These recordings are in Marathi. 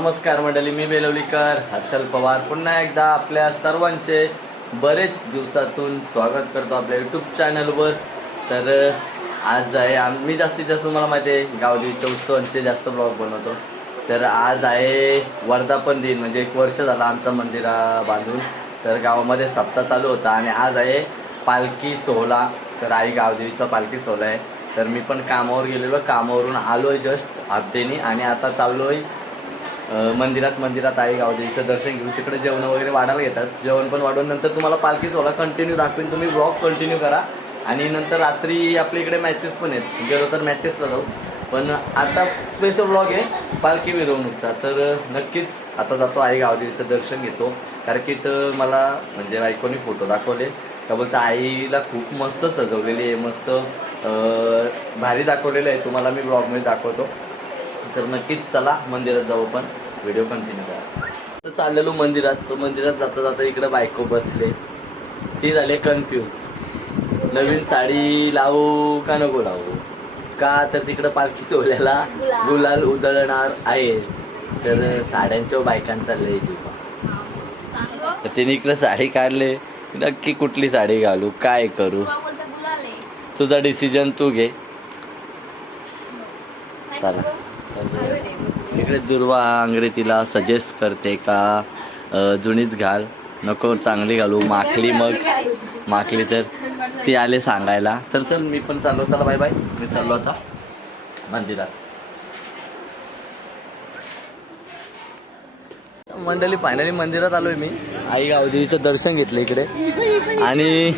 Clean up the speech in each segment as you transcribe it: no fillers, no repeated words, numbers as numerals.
नमस्कार मंडळी, मी बेलवलीकर हर्षल पवार पुन्हा एकदा आपल्या सर्वांचे बरेच दिवसातून स्वागत करतो आपल्या यूट्यूब चॅनलवर। तर आज आहे मी जास्तीत जास्त मला माहिती आहे गावदेवीच्या उत्सवांचे जास्त ब्लॉग बनवतो। तर आज आहे वर्धापन दिन, म्हणजे 1 वर्ष झालं आमचं मंदिर बांधून। तर गावामध्ये सप्ताह चालू होता आणि आज आहे पालखी सोहळा। तर आई गावदेवीचा पालखी सोहळा आहे। तर मी पण कामावर गेलेलो, कामावरून आलो आहे जस्ट हाफडेनी आणि आता चाललो आहे मंदिरात आई गावदेवीचं दर्शन घेऊन। तिकडे जेवण वगैरे वाढायला घेतात, जेवण पण वाढून नंतर तुम्हाला पालखी सोहळा कंटिन्यू दाखवेन। तुम्ही ब्लॉग कंटिन्यू करा आणि नंतर रात्री आपल्या इकडे मॅचेस पण आहेत, गेलो तर मॅचेसला जाऊ। पण आता स्पेशल ब्लॉग आहे पालखी मिरवणूकचा। तर नक्कीच आता जातो आई गावदेवीचं दर्शन घेतो, कारण की तर मला म्हणजे बायकोनी फोटो दाखवले का बोलतं आईला खूप मस्त सजवलेली आहे, मस्त भारी दाखवलेलं आहे। तुम्हाला मी ब्लॉगमध्ये दाखवतो। तर नक्कीच चला मंदिरात जाऊ, पण व्हिडिओ कंटिन्यू करा। तर चाललेलो मंदिरात, तो मंदिरात जाता जाता इकडे बायको बसले, ती झाले कन्फ्यूज नवीन साडी लावू का नको लावू का। तर तिकडं पालखी सोहळ्याला गुलाल उधळणार आहे, तर साड्यांच्या बायकांचा लय जीवा। तर तिने इकडे साडी काढले, नक्की कुठली साडी घालू काय करू, तुझा डिसिजन तू घे। चला इकडे दुर्वा आंगरे तिला सजेस्ट करते का जुनीच घाल, नको चांगली घालू माखली। मग माखली तर ती आले सांगायला। तर चल मी पण चाललो, चला बाय बाय, मी चाललो आता मंदिरात। मंडळी फायनली मंदिरात आलोय मी, आई गावदेवीचं दर्शन घेतलं इकडे आणि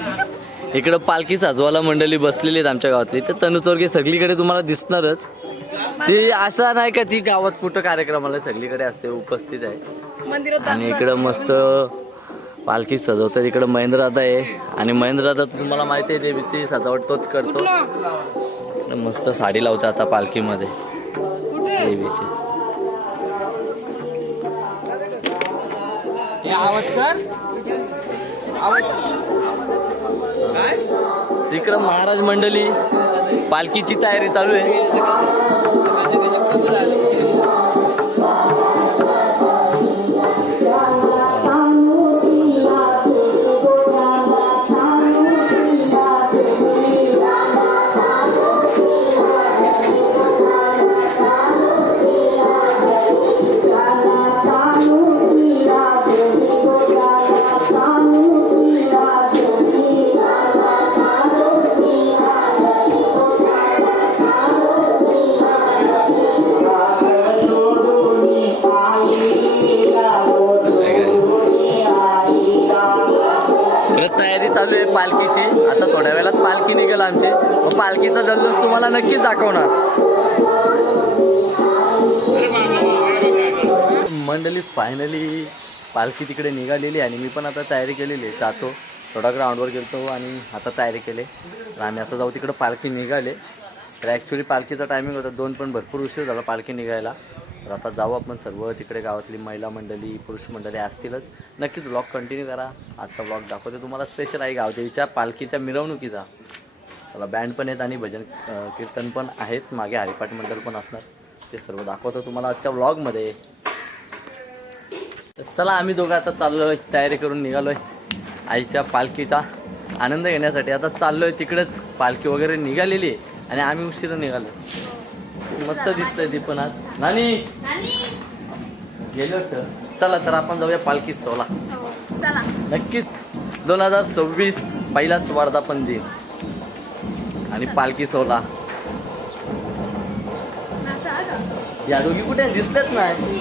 इकडं पालखी साजवायला मंडळी बसलेली आहेत आमच्या गावातली। तर तनु चोरगे सगळीकडे तुम्हाला दिसणारच, ती असा नाही का ती गावात कुठं कार्यक्रमाला सगळीकडे असते, उपस्थित आहे। आणि इकडं मस्त पालखी सजवतात, इकडं महेंद्रदादा आहे आणि महेंद्रदादा तुम्हाला माहिती आहे देवीची सजावट तोच करतो। मस्त साडी लावते आता पालखीमध्ये देवीची। तिकडं महाराज मंडळी पालखीची तयारी चालू आहे। तयारी चालू आहे पालखीची, आता थोड्या वेळात पालखी निघेल आमची, मग पालखीचा जल्लोष तुम्हाला नक्कीच दाखवणार। मंडळी फायनली पालखी तिकडे निघालेली आणि मी पण आता तयारी केलेली आहे, जातो थोडा ग्राउंडवर गेलतो आणि आता तयारी केली। तर आम्ही आता जाऊ तिकडं, पालखी निघाले। तर ॲक्च्युली पालखीचा टायमिंग होता 2, पण भरपूर उशीर झाला पालखी निघायला। तर आता जाऊ आपण सर्व तिकडे, गावातली महिला मंडळी पुरुष मंडळी असतीलच। नक्कीच ब्लॉग कंटिन्यू करा, आजचा ब्लॉग दाखवते तुम्हाला स्पेशल आहे गावदेवीच्या पालखीच्या मिरवणुकीचा। त्याला बँड पण आहेत आणि भजन कीर्तन पण आहेत, मागे हरिपाठ मंडळ पण असणार, ते सर्व दाखवतो तुम्हाला आजच्या ब्लॉगमध्ये। तर चला आम्ही दोघं आता चाललो आहे, तयारी करून निघालो आहे आईच्या पालखीचा आनंद घेण्यासाठी। आता चाललो आहे तिकडेच, पालखी वगैरे निघालेली आहे आणि आम्ही उशिरा निघालो। मस्त दिसतंय ती पण आज नानी गेलो तर। चला तर आपण जाऊया पालखी सोहळा, नक्कीच 2026 पहिलाच वर्धापन दिन आणि पालखी सोहळा। या दोघी कुठे दिसलेच नाही।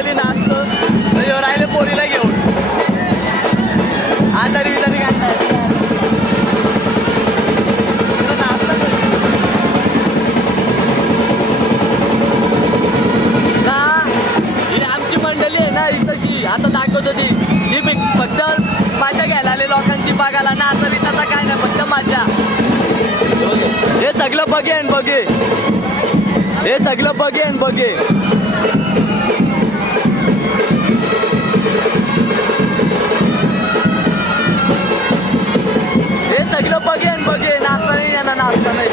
मंडळी नाचतो राहिले पोरीला घेऊन आधारी विधारी काय आमची मंडळी आहे ना इथशी आता दाखवत होती ही फक्त मजा घ्यायला आले लोकांची बघायला ना आता विचारता काय नाही फक्त मजा हे सगळं बघेन बघे हे सगळं बघेन बघे हे सगळं बघेन बघे नाचता नाही यांना नाचता नाही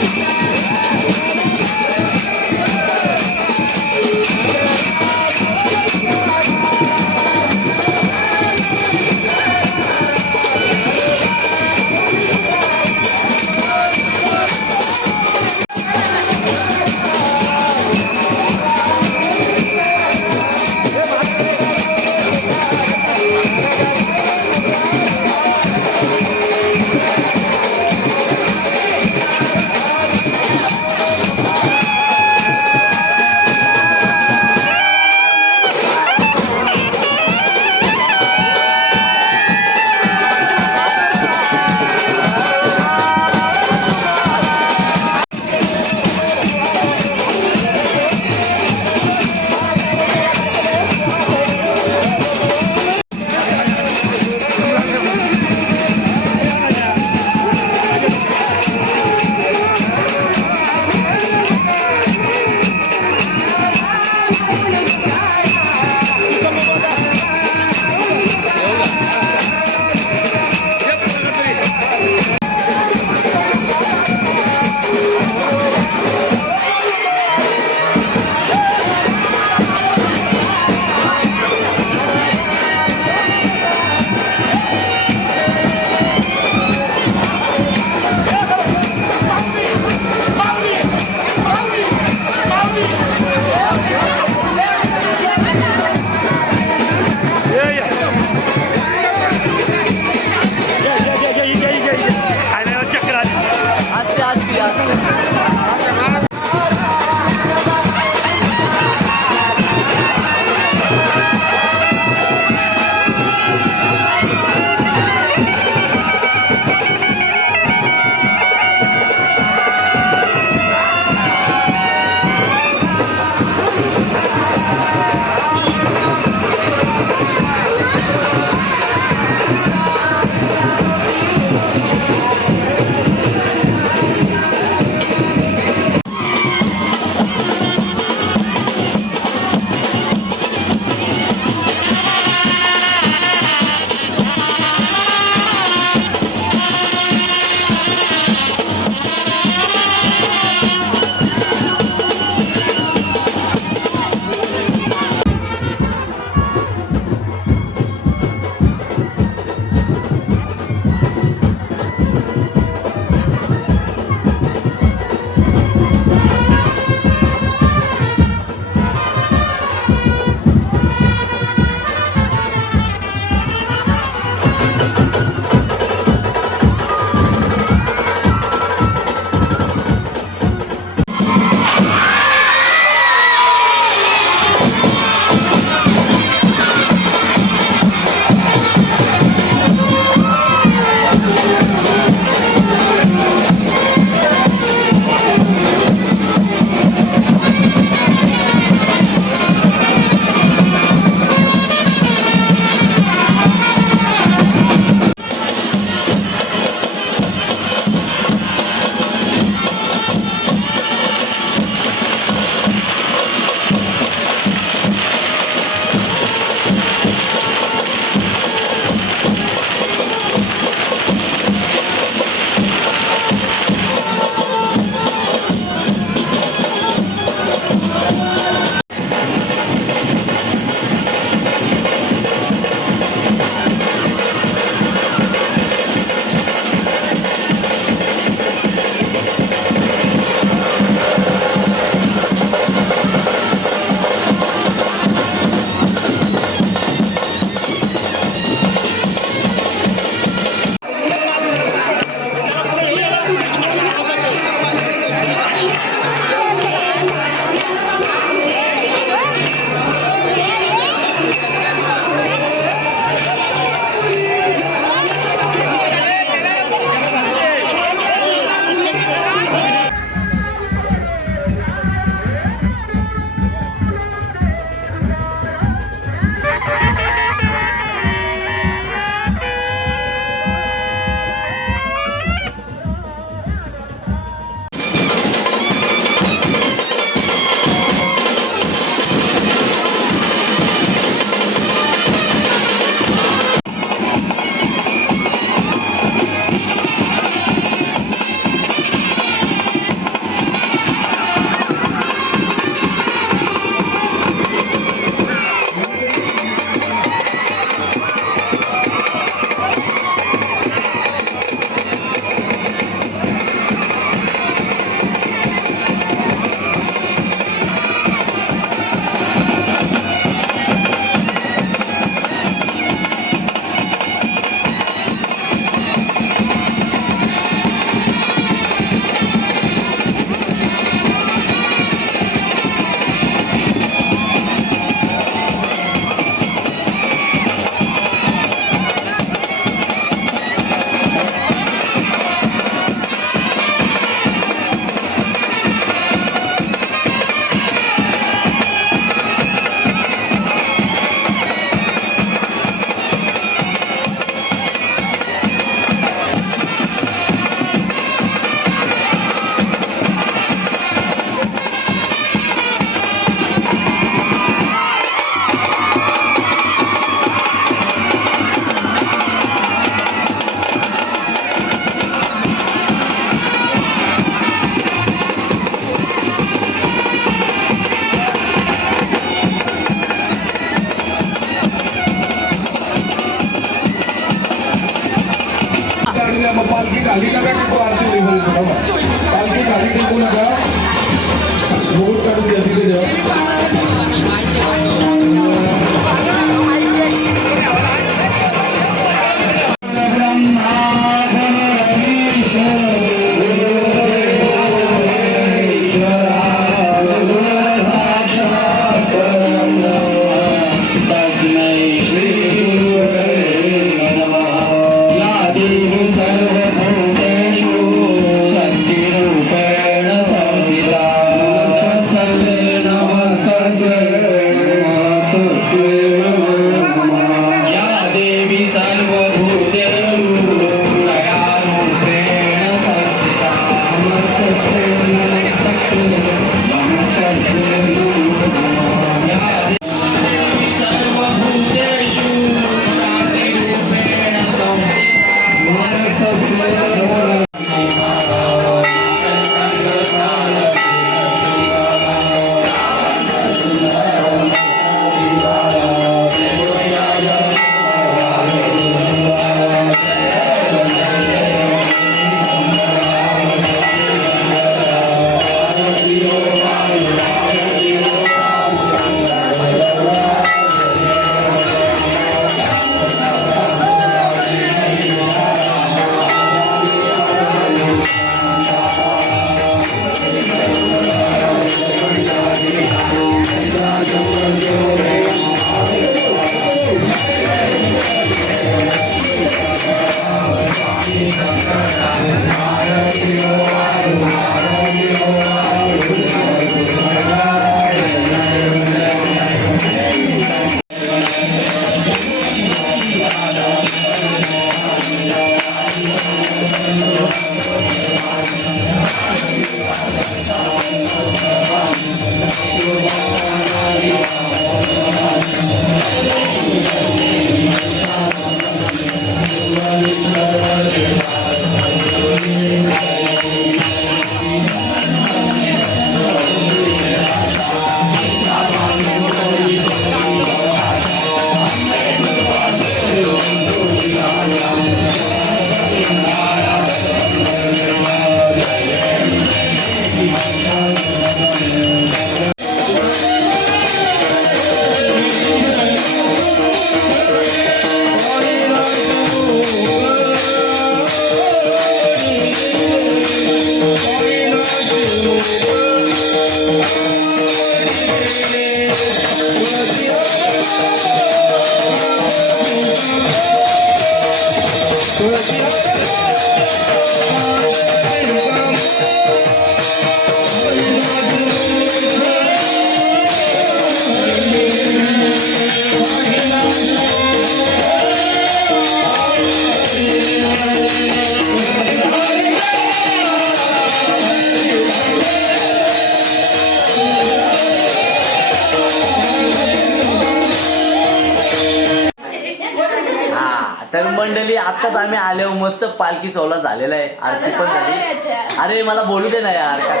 तर मंडळी आताच आम्ही आलो, मस्त पालखी सोहळा झालेला आहे, आरती पण झाली. अरे मला बोलू दे ना यार, काय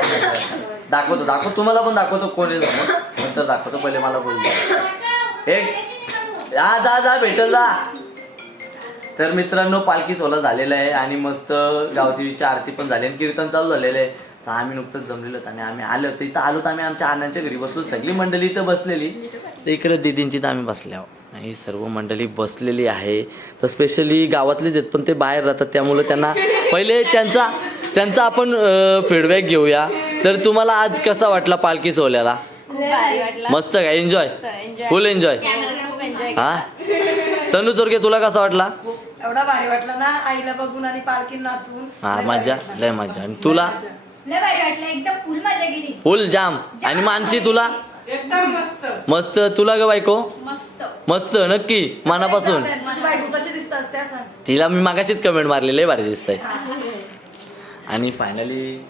दाखवतो तुम्हाला पण दाखवतो कोण आहे समोर, नंतर दाखवतो, पहिले मला बोलू दे. एक जा भेटल जा. तर मित्रांनो पालखी सोहळा झालेला आहे आणि मस्त गावदेवीची आरती पण झाली आणि कीर्तन चालू झालेलं आहे. तर आम्ही नुकतंच जमलेलो आणि आम्ही आलो होतो इथं. आलो तर आम्ही आमच्या अण्णांच्या घरी बसलो, सगळी मंडळी इथं बसलेली. तर इकडे दिदींची तर आम्ही बसले आहोत, ही सर्व मंडळी बसलेली आहे. तर स्पेशली गावातलेच आहेत पण ते बाहेर राहतात, त्यामुळे त्यांना पहिले त्यांचा आपण फीडबॅक घेऊया. तर तुम्हाला आज कसा वाटला पालखी सोहळ्याला? मस्त का? एन्जॉय, फुल एन्जॉय. हा तनू चोरके तुला कसा वाटला? एवढा भारी वाटला ना आईला बघून आणि पालखी नाचून. हा मजा, लय मजा. आणि तुला? लय भारी वाटलं, एकदम फुल मजा गेली. फुल जाम. आणि मानसी तुला? एकदम मस्त. मस्त. तुला ग बायको? मस्त मस्त नक्की मनापासून. माझी बायको कशी दिसतात त्या सांग. तिला मी मागाशीच कमेंट मारलेली, भारी दिसतंय. आणि फायनली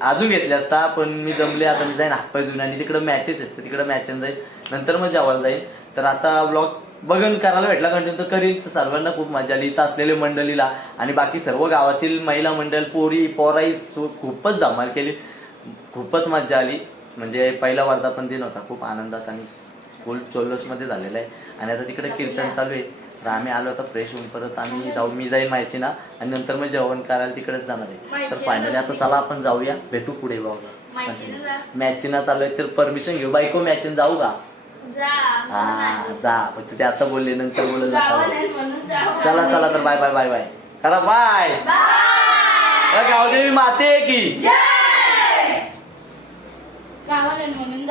अजून घेतले असता पण मी जमले, आता मी जाईन हातपाय धुवून आणि तिकडं मॅचेस असते, तिकडं मॅचेस जाईल, नंतर मग जेवायला जाईल. तर आता ब्लॉग बघून करायला भेटला कंटिन्यू तर करील. तर सर्वांना खूप मजा आली इथं असलेल्या मंडळीला आणि बाकी सर्व गावातील महिला मंडळ, पोराई खूपच धमाल केली, खूपच मजा आली. म्हणजे पहिला वर्धापन दिन होता, खूप आनंदात आणि फुल मध्ये झालेला आहे. आणि आता तिकडे कीर्तन चालू आहे. तर आम्ही आलो आता फ्रेश होऊन परत आम्ही जाऊ, मी जाईल माहितीना आणि नंतर मग जेवण करायला तिकडेच जाणार आहे. तर फायनली आता चला आपण जाऊया, भेटू पुढे बाबा. मॅचिना चालू आहे तर परमिशन घेऊ. बायको मॅचिन जाऊ का? हा जा, पण ते आता बोलले नंतर बोलले. चला तर बाय बाय बाय बाय करा, बाय. गावदेवी माते की गावाला म्हणून जा.